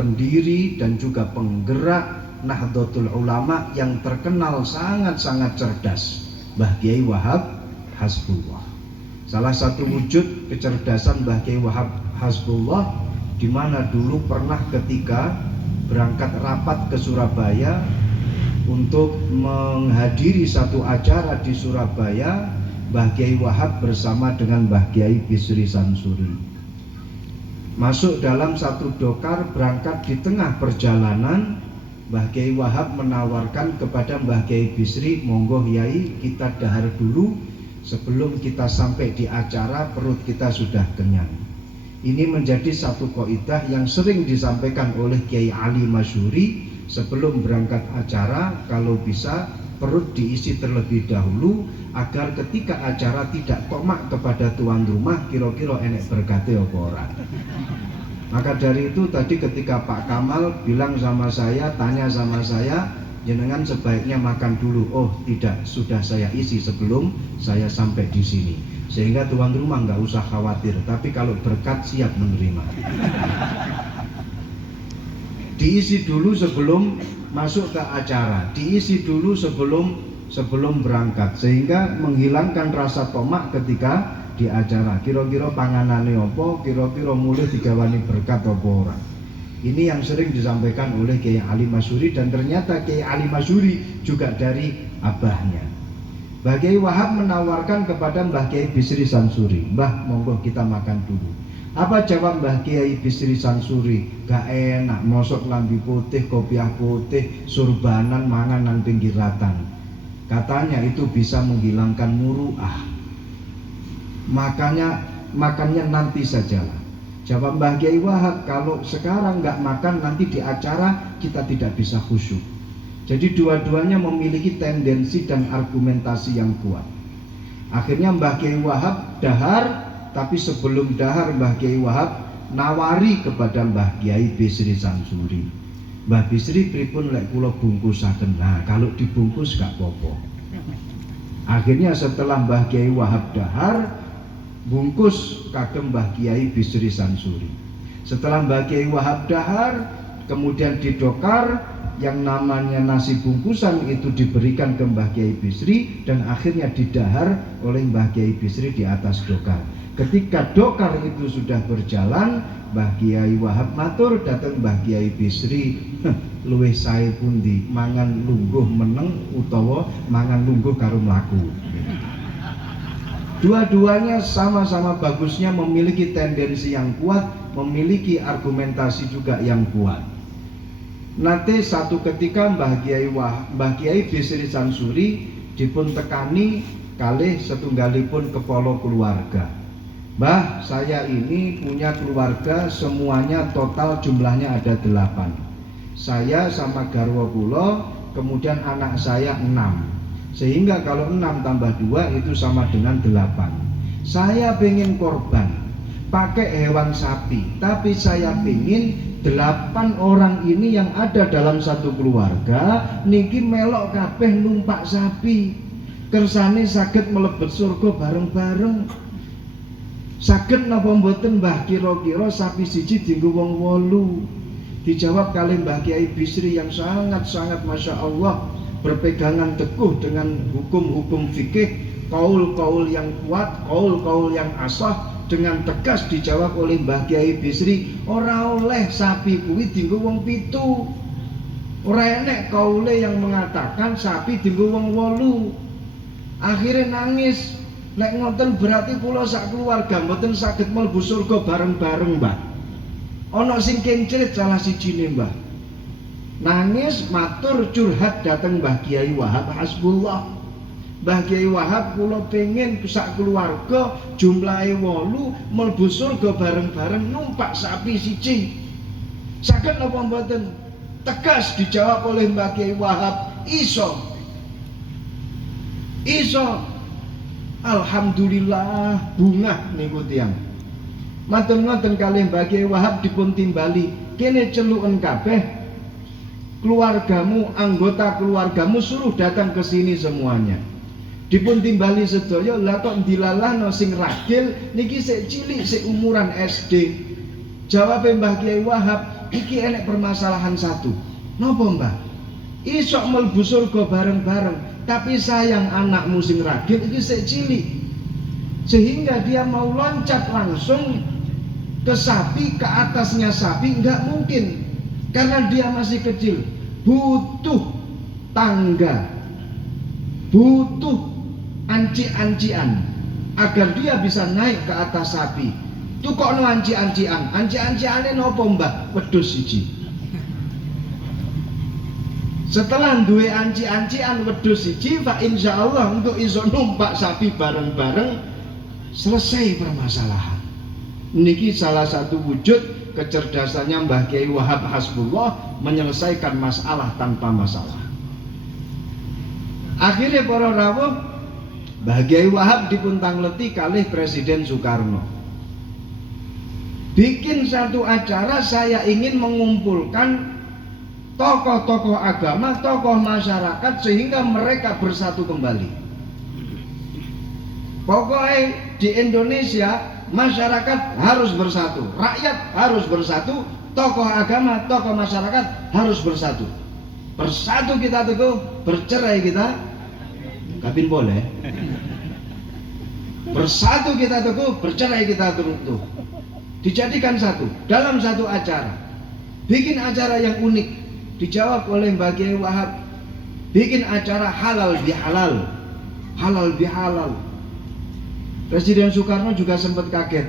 pendiri dan juga penggerak Nahdlatul Ulama yang terkenal sangat-sangat cerdas, Mbah Kiai Wahab Hasbullah. Salah satu wujud kecerdasan Mbah Kiai Wahab Hasbullah, di mana dulu pernah ketika berangkat rapat ke Surabaya untuk menghadiri satu acara di Surabaya, Mbah Kiai Wahab bersama dengan Mbah Kiai Bisri Samsuri masuk dalam satu dokar. Berangkat di tengah perjalanan, Mbah Kiai Wahab menawarkan kepada Mbah Kiai Bisri, monggo Yai kita dahar dulu, sebelum kita sampai di acara perut kita sudah kenyang. Ini menjadi satu kaidah yang sering disampaikan oleh Kiai Ali Masyuri. Sebelum berangkat acara, kalau bisa perut diisi terlebih dahulu, agar ketika acara tidak tomak kepada tuan rumah, kira-kira enek berkati apa ora. Maka dari itu tadi ketika Pak Kamal bilang sama saya, tanya sama saya, jenengan sebaiknya makan dulu. Oh tidak, sudah saya isi sebelum saya sampai di sini, sehingga tuan rumah nggak usah khawatir. Tapi kalau berkat siap menerima. Diisi dulu sebelum masuk ke acara, diisi dulu sebelum berangkat, sehingga menghilangkan rasa tomak ketika di acara. Kira-kira panganane apa, kira-kira mulai digawani berkat apa ora. Ini yang sering disampaikan oleh Kiai Ali Masyuri, dan ternyata Kiai Ali Masyuri juga dari abahnya. Mbah Kiai Wahab menawarkan kepada Mbah Kiai Bisri Samsuri, Mbah monggo kita makan dulu. Apa jawab Mbah Kiai Bisri Samsuri? Gak enak, mosok lambi putih, kopiah putih, surbanan mangan nang pinggir ratan. Katanya itu bisa menghilangkan muruah. Makanya makannya nanti sajalah. Jawab Mbah Kiai Wahab, kalau sekarang nggak makan nanti di acara kita tidak bisa khusyuk. Jadi dua-duanya memiliki tendensi dan argumentasi yang kuat. Akhirnya Mbah Kiai Wahab dahar, tapi sebelum dahar Mbah Kiai Wahab nawari kepada Mbah Kiai Bisri Samsuri, Mbah Bisri pripun lek kula bungkusaken. Nah, kalau dibungkus gak apa-apa. Akhirnya setelah Mbah Kiai Wahab dahar, bungkus kagem Mbah Kiai Bisri Samsuri. Setelah Mbah Kiai Wahab dahar, kemudian didokar, yang namanya nasi bungkusan itu diberikan ke Mbah Kiai Bisri, dan akhirnya didahar oleh Mbah Kiai Bisri di atas dokar. Ketika dokar itu sudah berjalan, Mbah Kiai Wahab matur datang Mbah Kiai Bisri, luwih sae pundi, mangan lungguh meneng utawa mangan lungguh karo mlaku. Dua-duanya sama-sama bagusnya, memiliki tendensi yang kuat, memiliki argumentasi juga yang kuat. Nanti satu ketika Mbah Kiai Bisri Samsuri dipun tekani kalih setunggalipun kepala keluarga. Mbah, saya ini punya keluarga, semuanya total jumlahnya ada 8. Saya sama garwa kula, kemudian anak saya 6. Sehingga kalau 6 tambah 2 itu sama dengan 8. Saya pengen korban pakai hewan sapi, tapi saya pengen 8 orang ini yang ada dalam satu keluarga niki melok kabeh numpak sapi, kersane saged mlebet surga bareng-bareng. Saged napa mboten Mbah, kira-kira sapi siji dienggo wong 8? Dijawab kali Mbah Kiai Bisri yang sangat-sangat Masya Allah berpegangan teguh dengan hukum-hukum fikih, kaul-kaul yang kuat, kaul-kaul yang asah. Dengan tegas dijawab oleh Mbah Kiai Bisri, ora oleh sapi kuwi dienggo wong 7. Ora enek kaule yang mengatakan sapi dienggo wong 8. Akhirnya nangis. Lek ngoten berarti kula sak keluarga mboten saged mlebu surga bareng-bareng, Mbah. Ana sing kencrit salah sijine, Mbah. Nangis matur curhat dateng Mbah Kiai Wahab Hasbullah. Mbah Kiai Wahab, kula pengen sak keluarga jumlahe 8 mlebu surga bareng-bareng numpak sapi siji. Saged napa mboten? Tegas dijawab oleh Mbah Kiai Wahab, iso. Iso. Alhamdulillah, bungah niku tiyang. Matur ngoten kalih Mbah Kiai Wahab dipun timbali, kene celuken kabeh keluargamu, anggota keluargamu suruh datang ke sini semuanya. Dipun timbali sedaya, lah kok dilalahno sing ragil niki sik cilik, sik umuran SD. Jawab Mbah Kiai Wahab, iki enek permasalahan satu. Napa Mbah? Isok mlebu surga bareng-bareng, tapi sayang anakmu sing ragil iki sik cilik. Sehingga dia mau loncat langsung ke sapi, ke atasnya sapi, nggak mungkin. Karena dia masih kecil, butuh tangga, butuh anci-ancian agar dia bisa naik ke atas sapi. Tukokno anci-ancian, anci-anciane nopo Mbah? Wedhus siji. Setelah duwe anci-ancian wedhus siji, fa insyaallah untuk iso numpak sapi bareng-bareng, selesai permasalahan. Niki salah satu wujud kecerdasannya Mbah Kiai Wahab Hasbullah menyelesaikan masalah tanpa masalah. Akhirnya para rawuh, Mbah Kiai Wahab dipuntangleti kalih Presiden Soekarno. Bikin satu acara, saya ingin mengumpulkan tokoh-tokoh agama, tokoh masyarakat sehingga mereka bersatu kembali. Pokoknya di Indonesia masyarakat harus bersatu, rakyat harus bersatu, tokoh agama, tokoh masyarakat harus bersatu. Bersatu kita teguh, bercerai kita kabin boleh. Bersatu kita teguh, bercerai kita teguh. Dijadikan satu dalam satu acara. Bikin acara yang unik. Dijawab oleh Mbah Kiai Wahab, bikin acara halal bihalal, halal bihalal. Presiden Soekarno juga sempat kaget,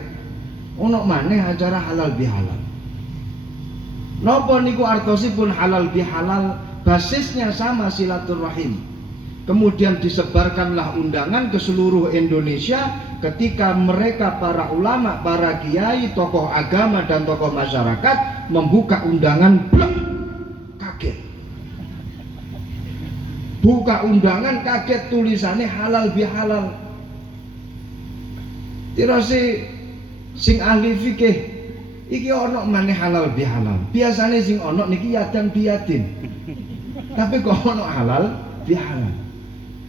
ono maneh acara halal bihalal. Nopo niku artosipun halal bihalal, basisnya sama silaturahim. Kemudian disebarkanlah undangan ke seluruh Indonesia ketika mereka para ulama, para kiai, tokoh agama dan tokoh masyarakat membuka undangan. Kaget, buka undangan, kaget tulisannya halal bihalal. Tirose sing ahli fikih iki ono maneh halal bihalal. Biasanya sing ono niki yadan biadin, tapi kok ono halal bihalal.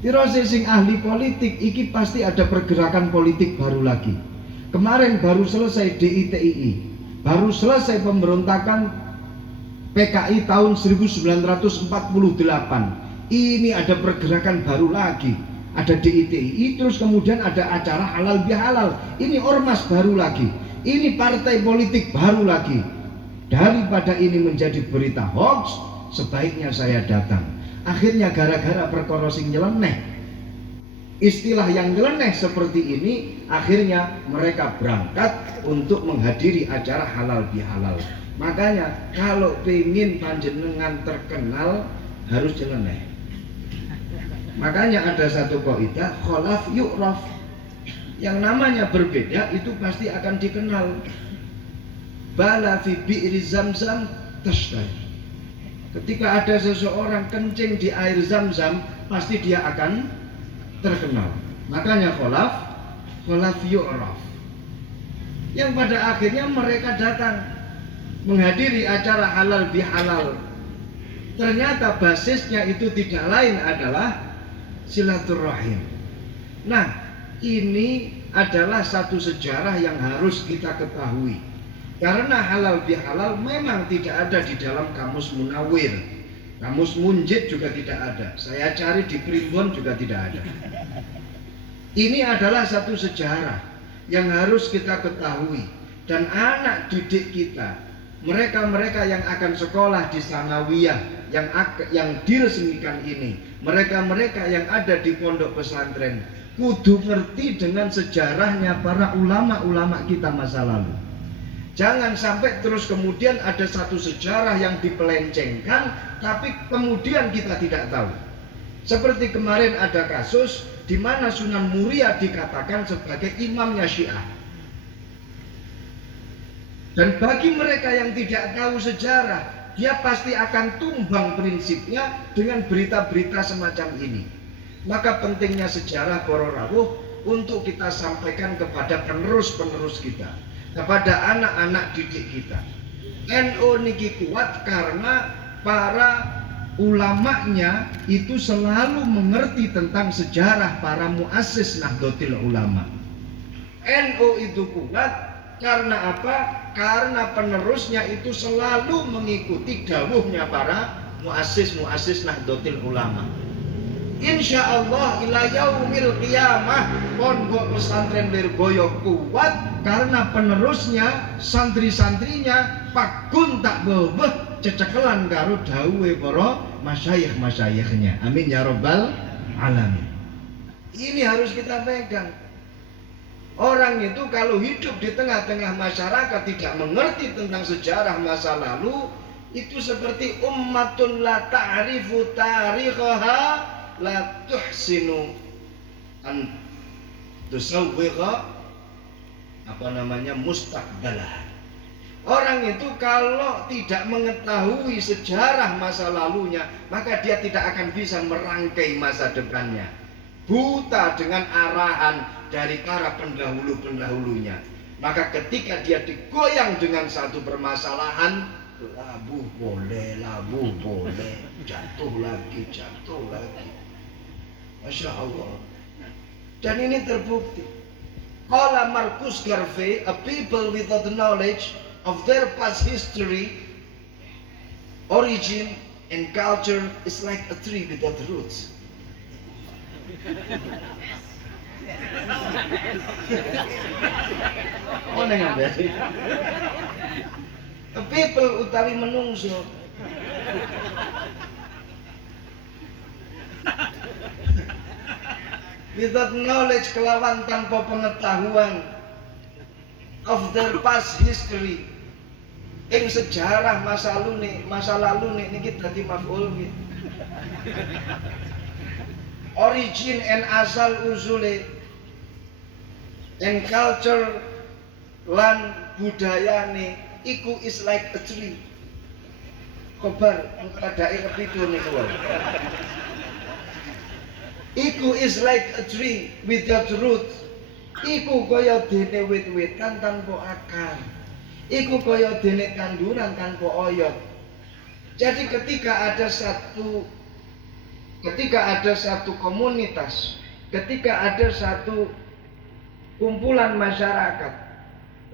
Tirose sing ahli politik iki pasti ada pergerakan politik baru lagi. Kemarin baru selesai DITII, baru selesai pemberontakan PKI tahun 1948. Ini ada pergerakan baru lagi, ada DITII, terus kemudian ada acara halal bihalal. Ini ormas baru lagi, ini partai politik baru lagi. Daripada ini menjadi berita hoax, sebaiknya saya datang. Akhirnya gara-gara perkara sing nyeleneh, istilah yang nyeleneh seperti ini, akhirnya mereka berangkat untuk menghadiri acara halal bihalal. Makanya kalau pengen panjenengan terkenal harus nyeleneh. Makanya ada satu kaidah kholaf yu'raf. Yang namanya berbeda itu pasti akan dikenal. Bala fi bi'ri zamzam tashtari. Ketika ada seseorang kencing di air zam-zam, pasti dia akan terkenal. Makanya kholaf yu'raf. Yang pada akhirnya mereka datang menghadiri acara halal bihalal. Ternyata basisnya itu tidak lain adalah silaturahim. Nah, ini adalah satu sejarah yang harus kita ketahui. Karena halal bihalal memang tidak ada di dalam kamus Munawir. Kamus Munjid juga tidak ada. Saya cari di Primbon juga tidak ada. Ini adalah satu sejarah yang harus kita ketahui. Dan anak didik kita, mereka-mereka yang akan sekolah di sanawiyah, yang diresmikan ini, mereka-mereka yang ada di pondok pesantren, kudu ngerti dengan sejarahnya para ulama-ulama kita masa lalu. Jangan sampai terus kemudian ada satu sejarah yang dipelencengkan, tapi kemudian kita tidak tahu. Seperti kemarin ada kasus di mana Sunan Muria dikatakan sebagai imamnya Syiah. Dan bagi mereka yang tidak tahu sejarah, dia pasti akan tumbang prinsipnya dengan berita-berita semacam ini. Maka pentingnya sejarah para rawuh untuk kita sampaikan kepada penerus-penerus kita, kepada anak-anak didik kita. NU niki kuat karena para ulamanya itu selalu mengerti tentang sejarah para muassis Nahdlatul Ulama. NU itu kuat karena apa? Karena penerusnya itu selalu mengikuti dawuhnya para muassis Nahdlatul Ulama. Insya Allah ila yaumil qiyamah pondok pesantren Lirboyo kuat karena penerusnya, santri-santrinya pakun tak bebeh cecekelan karo dawuhe para masyayikh-masyayikhnya. Amin ya rabbal alamin. Ini harus kita pegang. Orang itu kalau hidup di tengah-tengah masyarakat tidak mengerti tentang sejarah masa lalu, itu seperti ummatun la ta'rifu tarikhaha la tuhsinu an tusawwigha mustaqbalah. Orang itu kalau tidak mengetahui sejarah masa lalunya, maka dia tidak akan bisa merangkai masa depannya. Buta dengan arahan dari para pendahulu-pendahulunya. Maka ketika dia digoyang dengan satu permasalahan, labuh boleh, jatuh lagi. Masya Allah. Dan ini terbukti. Qala Marcus Garvey, a people without the knowledge of their past history, origin and culture is like a tree without roots. Oh neng a people utawi menungso without knowledge, kelawan tanpa pengetahuan of their past history, ing sejarah masa lalu nih niki dadi maf'ul nggih. Origin and asal usule and culture lan budayane iku is like a tree. Kobar padake kepitu niku. Iku is like a tree without roots. Iku kaya dene wit-witan tanpa akar. Iku kaya dene tanduran tanpa oyot. Jadi ketika ada satu komunitas, ketika ada satu kumpulan masyarakat,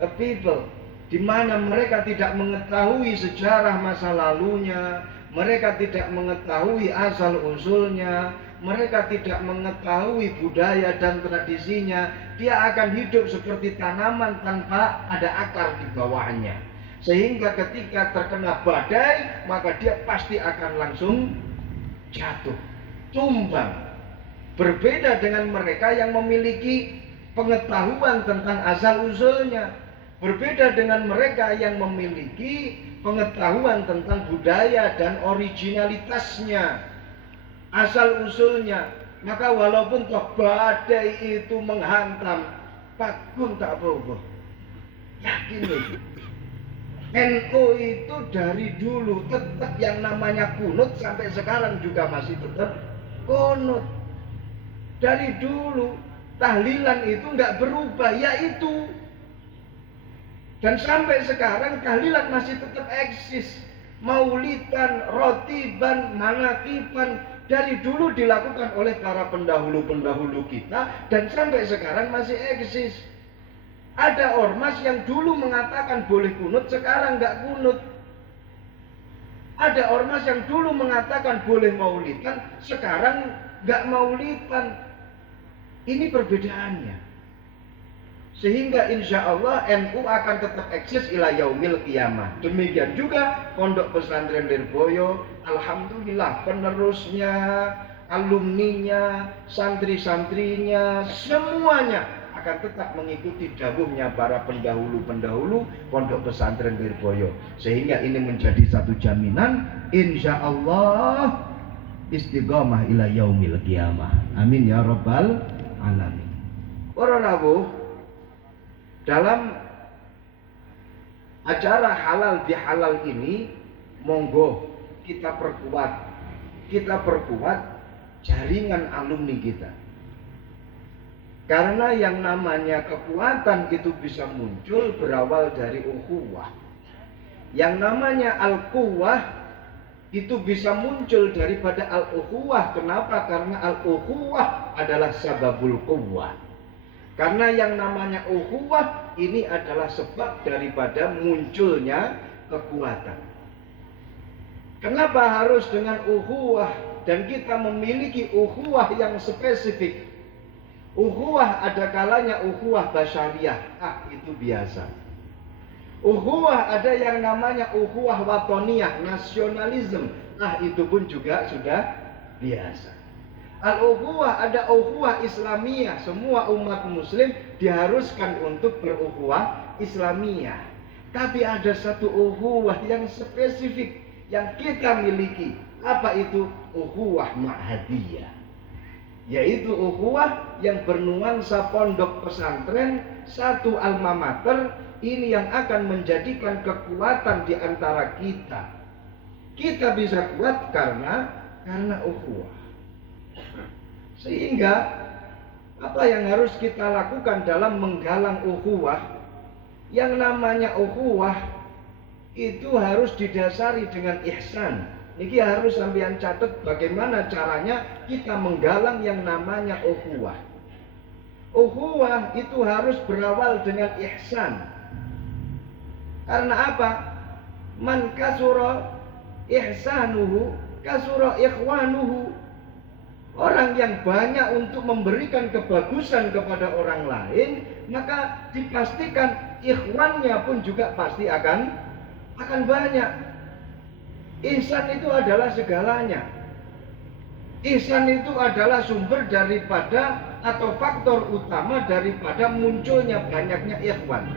a people, di mana mereka tidak mengetahui sejarah masa lalunya, mereka tidak mengetahui asal usulnya, mereka tidak mengetahui budaya dan tradisinya, dia akan hidup seperti tanaman tanpa ada akar di bawahnya. Sehingga ketika terkena badai, maka dia pasti akan langsung jatuh, tumbang. Berbeda dengan mereka yang memiliki pengetahuan tentang asal usulnya. Berbeda dengan mereka yang memiliki pengetahuan tentang budaya dan originalitasnya, asal usulnya. Maka walaupun toh badai itu menghantam, pakun tak boboh. Yakin itu. NU itu dari dulu tetap yang namanya kunut sampai sekarang juga masih tetap kunut. Dari dulu tahlilan itu nggak berubah, yaitu. Dan sampai sekarang tahlilan masih tetap eksis. Maulidan, rotiban, manakiban dari dulu dilakukan oleh para pendahulu-pendahulu kita dan sampai sekarang masih eksis. Ada ormas yang dulu mengatakan boleh kunut, sekarang nggak kunut. Ada ormas yang dulu mengatakan boleh maulidan, sekarang nggak maulidan. Ini perbedaannya. Sehingga insya Allah NU akan tetap eksis ila yaumil qiyamah. Demikian juga Pondok Pesantren Lirboyo, alhamdulillah penerusnya, alumninya, santri-santrinya, semuanya akan tetap mengikuti dawuhnya para pendahulu-pendahulu Pondok Pesantren Lirboyo. Sehingga ini menjadi satu jaminan insya Allah istiqomah ila yaumil qiyamah. Amin ya rabbal alamin. Para rawuh, dalam acara halal bihalal ini, monggo kita perkuat jaringan alumni kita. Karena yang namanya kekuatan itu bisa muncul berawal dari ukhuwah. Yang namanya al-quwwah itu bisa muncul daripada al-ukhuwah. Kenapa? Karena al-ukhuwah adalah sababul quwwah. Karena yang namanya ukhuwah ini adalah sebab daripada munculnya kekuatan. Kenapa harus dengan ukhuwah dan kita memiliki ukhuwah yang spesifik? Ukhuwah ada kalanya ukhuwah basyariah, itu biasa. Ukhuwah ada yang namanya ukhuwah watoniyah, nasionalisme, itu pun juga sudah biasa. Al-ukhuwah ada ukhuwah Islamiyah, semua umat muslim diharuskan untuk berukhuwah Islamiyah. Tapi ada satu ukhuwah yang spesifik yang kita miliki. Apa itu? Ukhuwah ma'hadiyah. Yaitu ukhuwah yang bernuansa pondok pesantren, satu alma mater. Ini yang akan menjadikan kekuatan di antara kita. Kita bisa kuat karena ukhuwah. Sehingga apa yang harus kita lakukan dalam menggalang ukhuwah? Yang namanya ukhuwah itu harus didasari dengan ihsan. Ini harus sampean catat bagaimana caranya kita menggalang yang namanya ukhuwah. Ukhuwah itu harus berawal dengan ihsan. Karena apa? Man kasura ihsanuhu kasura ikhwanuhu. Orang yang banyak untuk memberikan kebagusan kepada orang lain, maka dipastikan ikhwannya pun juga pasti akan banyak. Ihsan itu adalah segalanya. Ihsan itu adalah sumber daripada atau faktor utama daripada munculnya banyaknya ikhwan.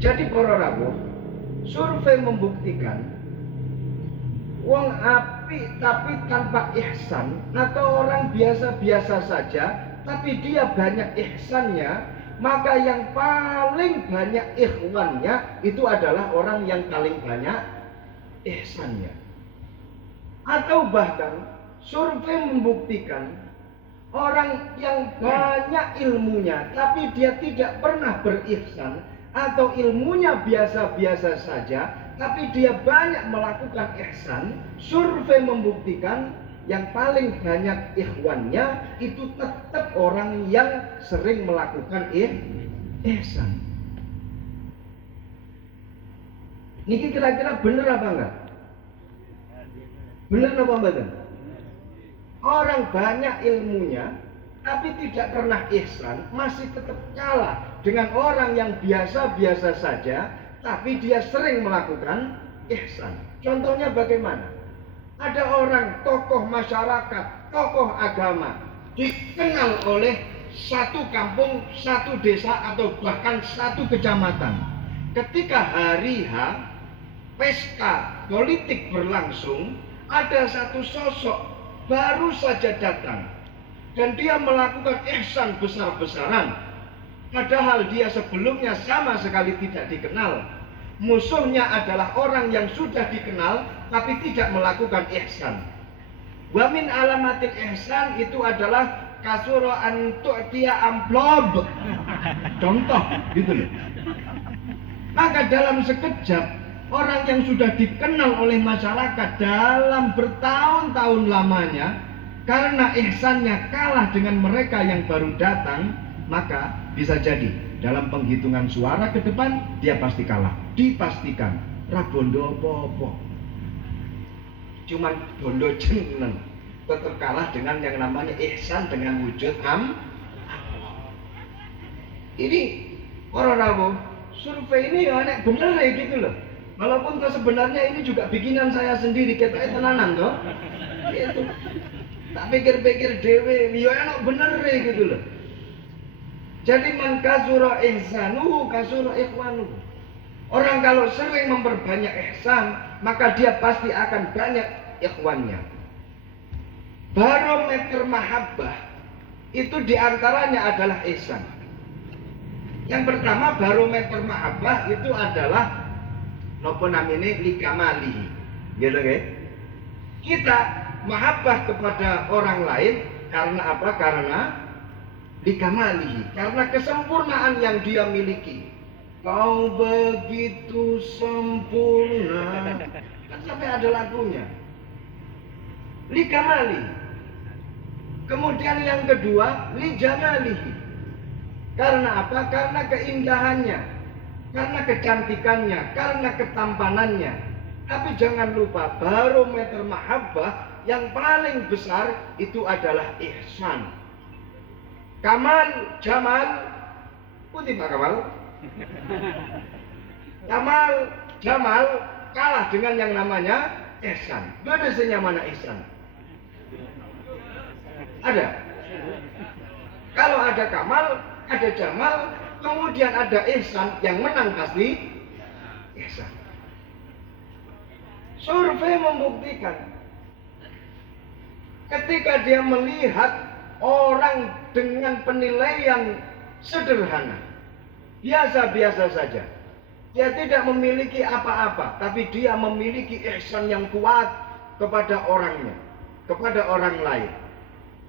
Jadi para rawuh, survei membuktikan wong apik tapi tanpa ihsan, atau orang biasa-biasa saja tapi dia banyak ihsannya, maka yang paling banyak ikhwannya itu adalah orang yang paling banyak ihsannya. Atau bahkan survei membuktikan orang yang banyak ilmunya tapi dia tidak pernah berihsan, atau ilmunya biasa-biasa saja tapi dia banyak melakukan ihsan, survei membuktikan yang paling banyak ikhwannya itu tetap orang yang sering melakukan ihsan. Niki kira-kira bener apa enggak? Bener apa enggak? Orang banyak ilmunya tapi tidak pernah ihsan, masih tetap kalah dengan orang yang biasa-biasa saja tapi dia sering melakukan ihsan. Contohnya bagaimana? Ada orang tokoh masyarakat, tokoh agama, dikenal oleh satu kampung, satu desa, atau bahkan satu kecamatan. Ketika hari H, pesta politik berlangsung, ada satu sosok baru saja datang dan dia melakukan ihsan besar-besaran, padahal dia sebelumnya sama sekali tidak dikenal. Musuhnya adalah orang yang sudah dikenal tapi tidak melakukan ihsan. Wa min alamatil ihsan itu adalah kasuro an tu'tiya amplop. Contoh gitu loh. Maka dalam sekejap orang yang sudah dikenal oleh masyarakat dalam bertahun-tahun lamanya, karena ihsannya kalah dengan mereka yang baru datang, maka bisa jadi dalam penghitungan suara ke depan dia pasti kalah. Dipastikan rabondo popo, cuman bondo jeneng, tetap kalah dengan yang namanya ihsan dengan wujud Ini orang rawuh, survei ini aneh bener ya gitu loh. Walaupun sebenarnya ini juga bikinan saya sendiri, ketoknya tenanan toh. Gitu. Tak pikir-pikir dewe, ya enak bener ya gitu loh. Jadi man kasura ihsanuhu kasura ikhwanuhu. Orang kalau sering memperbanyak ihsan, maka dia pasti akan banyak ikhwannya. Barometer mahabbah itu diantaranya adalah ihsan. Yang pertama, barometer mahabbah itu adalah nopo namine likamalihi. Gitu kan? Kita mahabbah kepada orang lain karena apa? Karena likamalihi, karena kesempurnaan yang dia miliki. Kau begitu sempurna, kan sampai ada lagunya. Likamali. Kemudian yang kedua, lijamalihi. Karena apa? Karena keindahannya, karena kecantikannya, karena ketampanannya. Tapi jangan lupa, barometer mahabbah yang paling besar itu adalah ihsan. Kamal, Jamal, putih Pak Kamal. Kamal, Jamal kalah dengan yang namanya ihsan. Bedanya mana ihsan? Ada. Kalau ada Kamal, ada Jamal, kemudian ada ihsan, yang menang pasti ihsan. Survei membuktikan ketika dia melihat orang dengan penilaian sederhana, biasa-biasa saja, dia tidak memiliki apa-apa, tapi dia memiliki ihsan yang kuat kepada orangnya, kepada orang lain.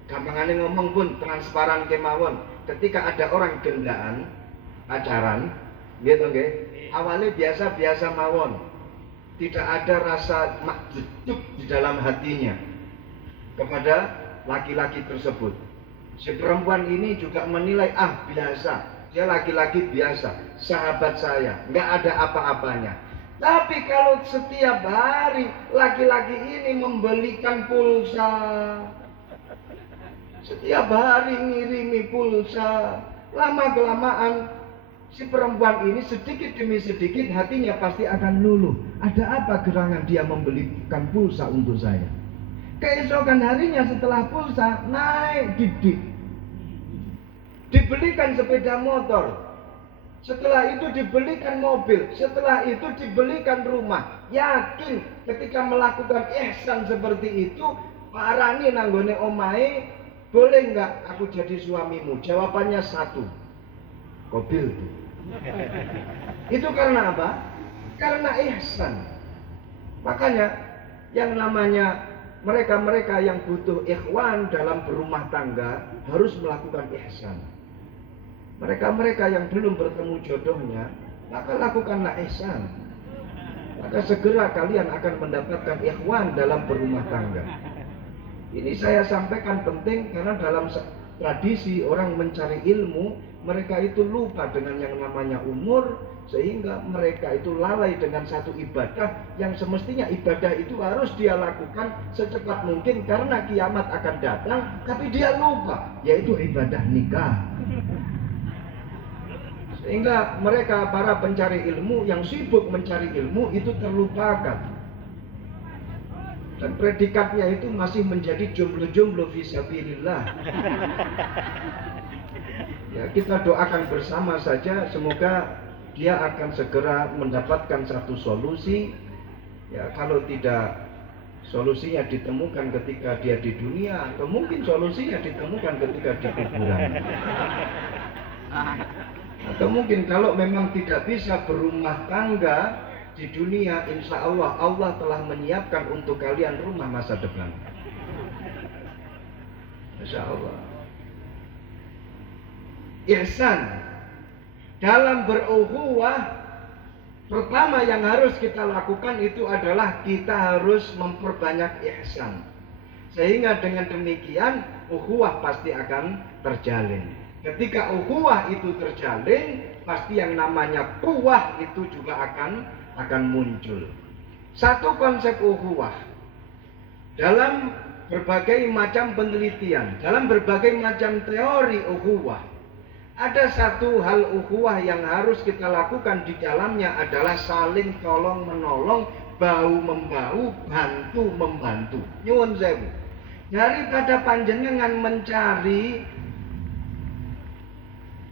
Gampangane ngomong pun transparan kemawon. Ketika ada orang gendaan, pacaran, gitu nggih. Awalnya biasa-biasa mawon. Tidak ada rasa makjub di dalam hatinya kepada laki-laki tersebut. Si perempuan ini juga menilai, biasa, dia laki-laki biasa, sahabat saya, nggak ada apa-apanya. Tapi kalau setiap hari laki-laki ini membelikan pulsa, setiap hari ngirimi pulsa, lama-kelamaan si perempuan ini sedikit demi sedikit hatinya pasti akan luluh. Ada apa gerangan dia membelikan pulsa untuk saya? Keesokan harinya setelah pulsa naik didik, dibelikan sepeda motor, setelah itu dibelikan mobil, setelah itu dibelikan rumah. Yakin ketika melakukan ihsan seperti itu, Pak Rani nanggone omahe, boleh nggak aku jadi suamimu? Jawabannya satu, mobil itu. Itu karena apa? Karena ihsan. Makanya yang namanya mereka-mereka yang butuh ikhwan dalam berumah tangga harus melakukan ihsan. Mereka-mereka yang belum bertemu jodohnya, maka lakukanlah ihsan. Maka segera kalian akan mendapatkan ikhwan dalam berumah tangga. Ini saya sampaikan penting karena dalam tradisi orang mencari ilmu, mereka itu lupa dengan yang namanya umur, sehingga mereka itu lalai dengan satu ibadah yang semestinya ibadah itu harus dia lakukan secepat mungkin karena kiamat akan datang, tapi dia lupa, yaitu ibadah nikah. Sehingga mereka para pencari ilmu yang sibuk mencari ilmu itu terlupakan. Dan predikatnya itu masih menjadi jomblo-jomblo fisabilillah. Ya, kita doakan bersama saja, semoga dia akan segera mendapatkan satu solusi. Ya, kalau tidak solusinya ditemukan ketika dia di dunia, atau mungkin solusinya ditemukan ketika di kuburan. Atau mungkin kalau memang tidak bisa berumah tangga di dunia, insya Allah Allah telah menyiapkan untuk kalian rumah masa depan. Insya Allah. Ihsan dalam berukhuwah, pertama yang harus kita lakukan itu adalah kita harus memperbanyak ihsan. Sehingga dengan demikian ukhuwah pasti akan terjalin. Ketika ukhuwah itu terjalin, pasti yang namanya quwwah itu juga akan muncul. Satu konsep ukhuwah dalam berbagai macam penelitian, dalam berbagai macam teori ukhuwah, ada satu hal ukhuwah yang harus kita lakukan di dalamnya adalah saling tolong menolong, bahu membahu, bantu membantu. Nyuwun sewu. Daripada panjenengan mencari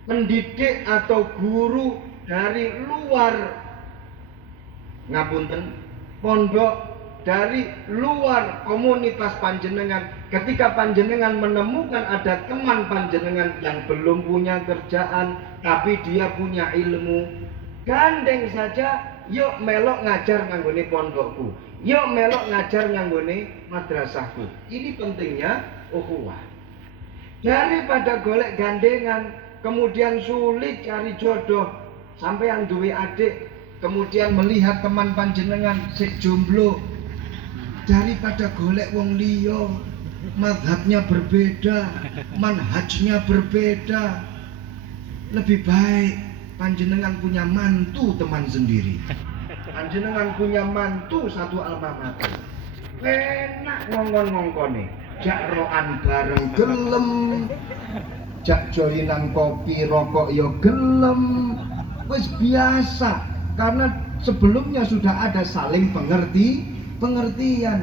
pendidik atau guru dari luar, ngapunten, pondok, dari luar komunitas panjenengan, ketika panjenengan menemukan ada teman panjenengan yang belum punya kerjaan tapi dia punya ilmu, gandeng saja, yuk melok ngajar nanggone pondokku, yuk melok ngajar nanggone madrasahku. Ini pentingnya ukhuwah. Daripada golek gandengan kemudian sulit cari jodoh, sampean duwe adik kemudian melihat teman panjenengan sik jomblo, daripada golek wong liya, mazhabnya berbeda, manhajnya berbeda, Lebih baik panjenengan punya mantu teman sendiri. Panjenengan punya mantu satu alma mater. Enak ngongkon-ngongkone. Jak roan bareng gelem. Jak joinan kopi rokok yo gelem. Wis biasa. Karena sebelumnya sudah ada saling pengertian.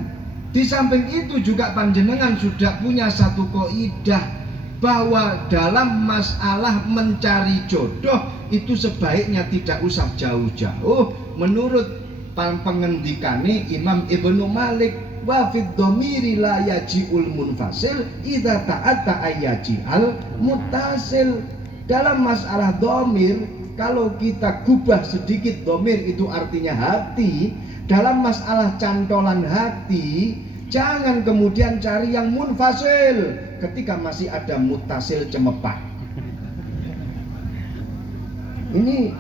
Di samping itu juga panjenengan sudah punya satu kaidah bahwa dalam masalah mencari jodoh itu sebaiknya tidak usah jauh-jauh. Menurut pengendikane Imam Ibnu Malik, wa fid dhamiri la yaji'ul munfasil idza ta'atta ayyaji'al muttasil. Dalam masalah dhamir, kalau kita gubah sedikit dhamir itu artinya hati. Dalam masalah cantolan hati, jangan kemudian cari yang munfasil ketika masih ada mutasil cemepak. Ini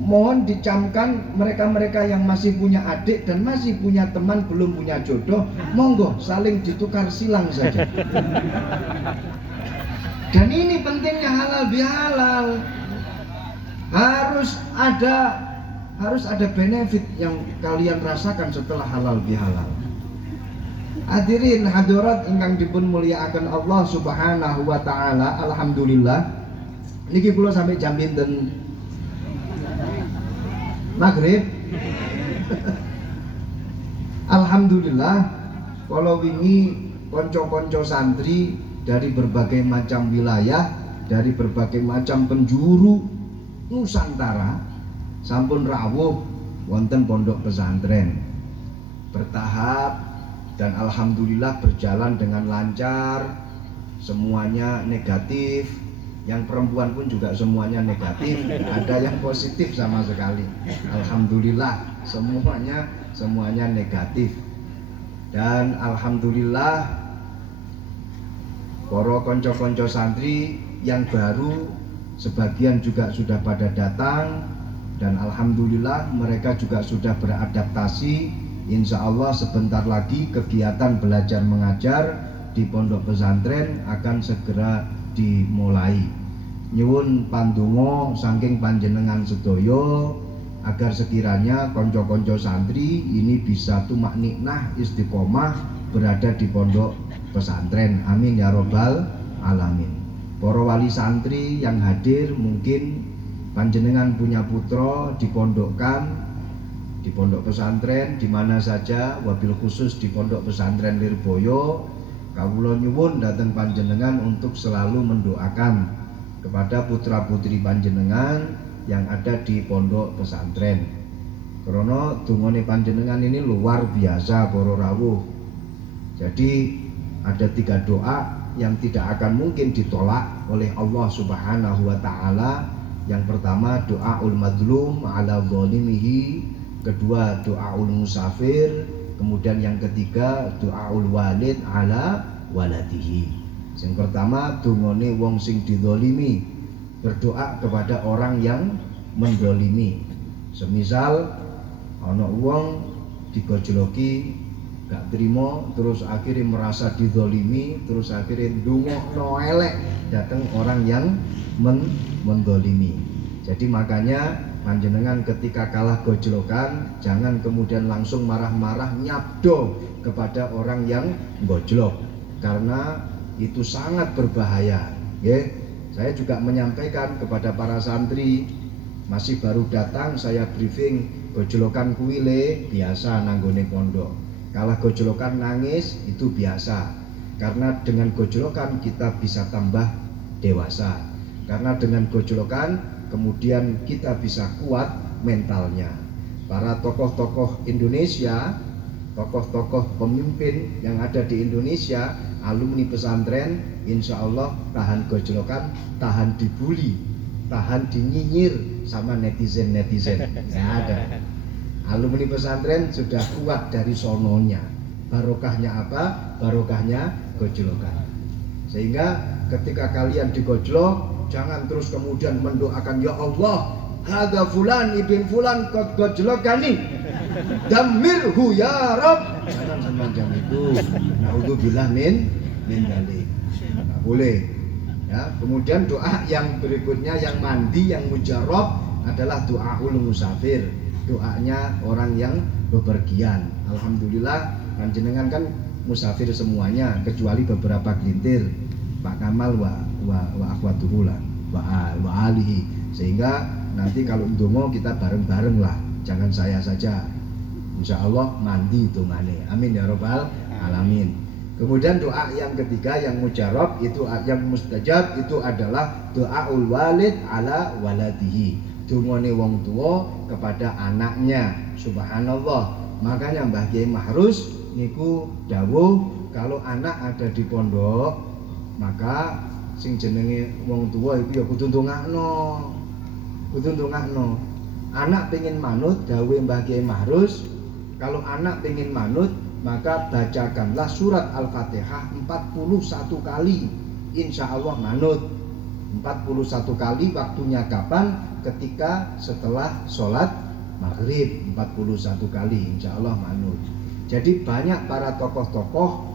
mohon dicamkan mereka-mereka yang masih punya adik dan masih punya teman belum punya jodoh, monggo saling ditukar silang saja. Dan ini pentingnya halal bihalal. Harus ada benefit yang kalian rasakan setelah halal bihalal. Hadirin hadirat ingkang dipun mulyakaken Allah Subhanahu wa taala, alhamdulillah niki kula sampai jam pinten? Maghrib. Alhamdulillah kalau wingi konco-konco santri dari berbagai macam wilayah, dari berbagai macam penjuru Nusantara sampun rawuh wonten pondok pesantren bertahap. Dan alhamdulillah berjalan dengan lancar, semuanya negatif. Yang perempuan pun juga semuanya negatif, tidak ada yang positif sama sekali. Alhamdulillah semuanya negatif. Dan alhamdulillah para konco-konco santri yang baru sebagian juga sudah pada datang. Dan alhamdulillah mereka juga sudah beradaptasi. Insya Allah sebentar lagi kegiatan belajar mengajar di pondok pesantren akan segera dimulai. Nyuwun pandonga saking panjenengan sedoyo agar sekiranya konco-konco santri ini bisa tumakninah istiqomah berada di pondok pesantren. Amin ya robbal alamin. Para wali santri yang hadir, mungkin panjenengan punya putra dipondokkan di pondok pesantren di mana saja, wabil khusus di pondok pesantren Lirboyo. Kawula nyuwun dhateng panjenengan untuk selalu mendoakan kepada putra-putri panjenengan yang ada di pondok pesantren. Karena dungane panjenengan ini luar biasa para rawuh. Jadi ada 3 doa yang tidak akan mungkin ditolak oleh Allah Subhanahu wa taala. Yang pertama doaul madlum ala zalimihi, kedua doaul musafir, kemudian yang ketiga doaul walid ala waladihi. Yang pertama dungane wong sing dizalimi, berdoa kepada orang yang mendolimi. Semisal ana wong digojloki gak terima, terus akhirnya merasa dizalimi, terus akhirnya ndongakno elek datang orang yang mendolimi. Jadi makanya panjenengan ketika kalah gojlokan jangan kemudian langsung marah-marah nyabdo kepada orang yang gojlok, karena itu sangat berbahaya. Saya juga menyampaikan kepada para santri masih baru datang, saya briefing gojlokan kuile biasa nanggone pondok. Kalah gojlokan nangis itu biasa, karena dengan gojlokan kita bisa tambah dewasa. Karena dengan gojlokan kemudian kita bisa kuat mentalnya. Para tokoh-tokoh Indonesia, tokoh-tokoh pemimpin yang ada di Indonesia, alumni pesantren, insya Allah tahan gojlokan, tahan dibully, tahan dinyinyir sama netizen-netizen. Nggak ada. Alumni pesantren sudah kuat dari sononya. Barokahnya apa? Barokahnya gojlokan. Sehingga ketika kalian digojlok, jangan terus kemudian mendoakan, ya Allah, hadza fulan ibn fulan qad gojlokani, damirhu ya Rabb. Jangan semacam itu. Naudzubillah min dzalik. Enggak boleh. Ya, kemudian doa yang berikutnya yang mandi yang mujarab adalah doaul musafir, doanya orang yang bepergian. Alhamdulillah panjenengan kan musafir semuanya kecuali beberapa gelintir, Pak Kamal wa akhwatuhu lah wa alihi, sehingga nanti kalau ndonga kita bareng-bareng lah, jangan saya saja. Insya Allah mandi dongane, amin ya robbal alamin. Kemudian doa yang ketiga yang mujarab itu, yang mustajab itu adalah doaul walid ala waladihi, dungane wong tua kepada anaknya. Subhanallah, makanya Mbah Kiai Mahrus niku dawuh kalau anak ada di pondok maka sing jenenge wong tua itu ya kudu ndongakno. Anak pengen manut dawuh Mbah Kiai Mahrus, kalau anak pengen manut maka bacakanlah surat Al-Fatihah 41 kali, insya Allah manut. 41 kali waktunya kapan? Ketika setelah sholat maghrib, 41 kali insya Allah manut. Jadi banyak para tokoh-tokoh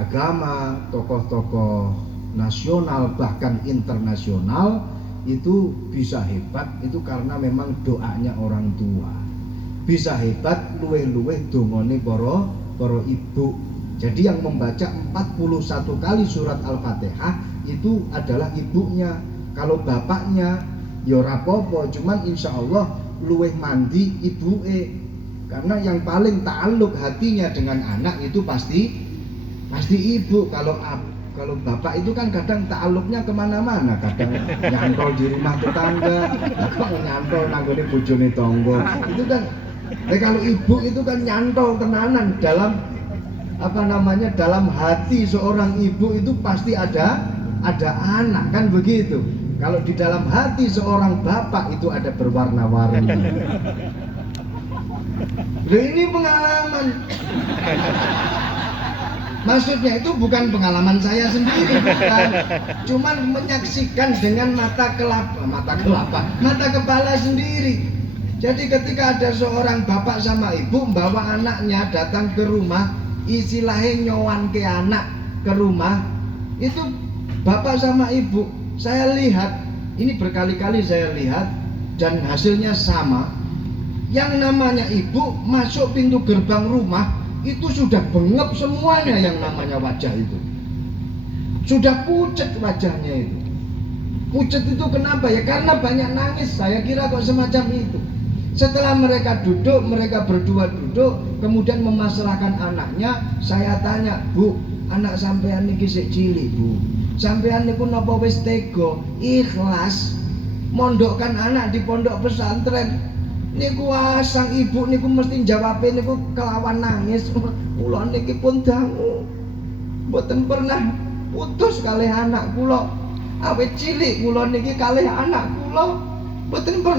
agama, tokoh-tokoh nasional bahkan internasional itu bisa hebat itu karena memang doanya orang tua. Bisa hebat luweh-luweh dongane para ibu. Jadi yang membaca 41 kali surat Al-Fatihah itu adalah ibunya. Kalau bapaknya ya ora apa-apa, cuman insya Allah luweh mandi ibuke. Karena yang paling ta'aluk hatinya dengan anak itu pasti ibu. Kalau bapak itu kan kadang ta'aluknya kemana-mana, kadang nyantol di rumah tetangga, kadang nyantol nanggone bojone tonggo. Itu kan kalau ibu itu kan nyantol tenanan dalam dalam hati seorang ibu itu pasti ada anak, kan begitu. Kalau di dalam hati seorang bapak itu ada berwarna-warni. Loh, ini pengalaman. Maksudnya itu bukan pengalaman saya sendiri, bukan. Cuman menyaksikan dengan mata kepala sendiri. Jadi ketika ada seorang bapak sama ibu membawa anaknya datang ke rumah, istilahnya nyowan ke anak ke rumah, itu bapak sama ibu, saya lihat, ini berkali-kali saya lihat dan hasilnya sama. Yang namanya ibu masuk pintu gerbang rumah itu sudah bengep semuanya, yang namanya wajah itu sudah pucat wajahnya itu. Pucat itu kenapa ya? Karena banyak nangis, saya kira kok semacam itu. Setelah mereka duduk, mereka berdua duduk, kemudian memasrahkan anaknya. Saya tanya, Bu, anak sampean niki sik cilik, Bu. Sampean niku napa wis tega, ikhlas mondokkan anak di pondok pesantren? Niku asang ibu niku mesti jawabe niku kelawan nangis. Kula niki pun dangu. Mboten pernah putus kalih anak kula. Awit cilik kula niki kalih anak kula mboten pernah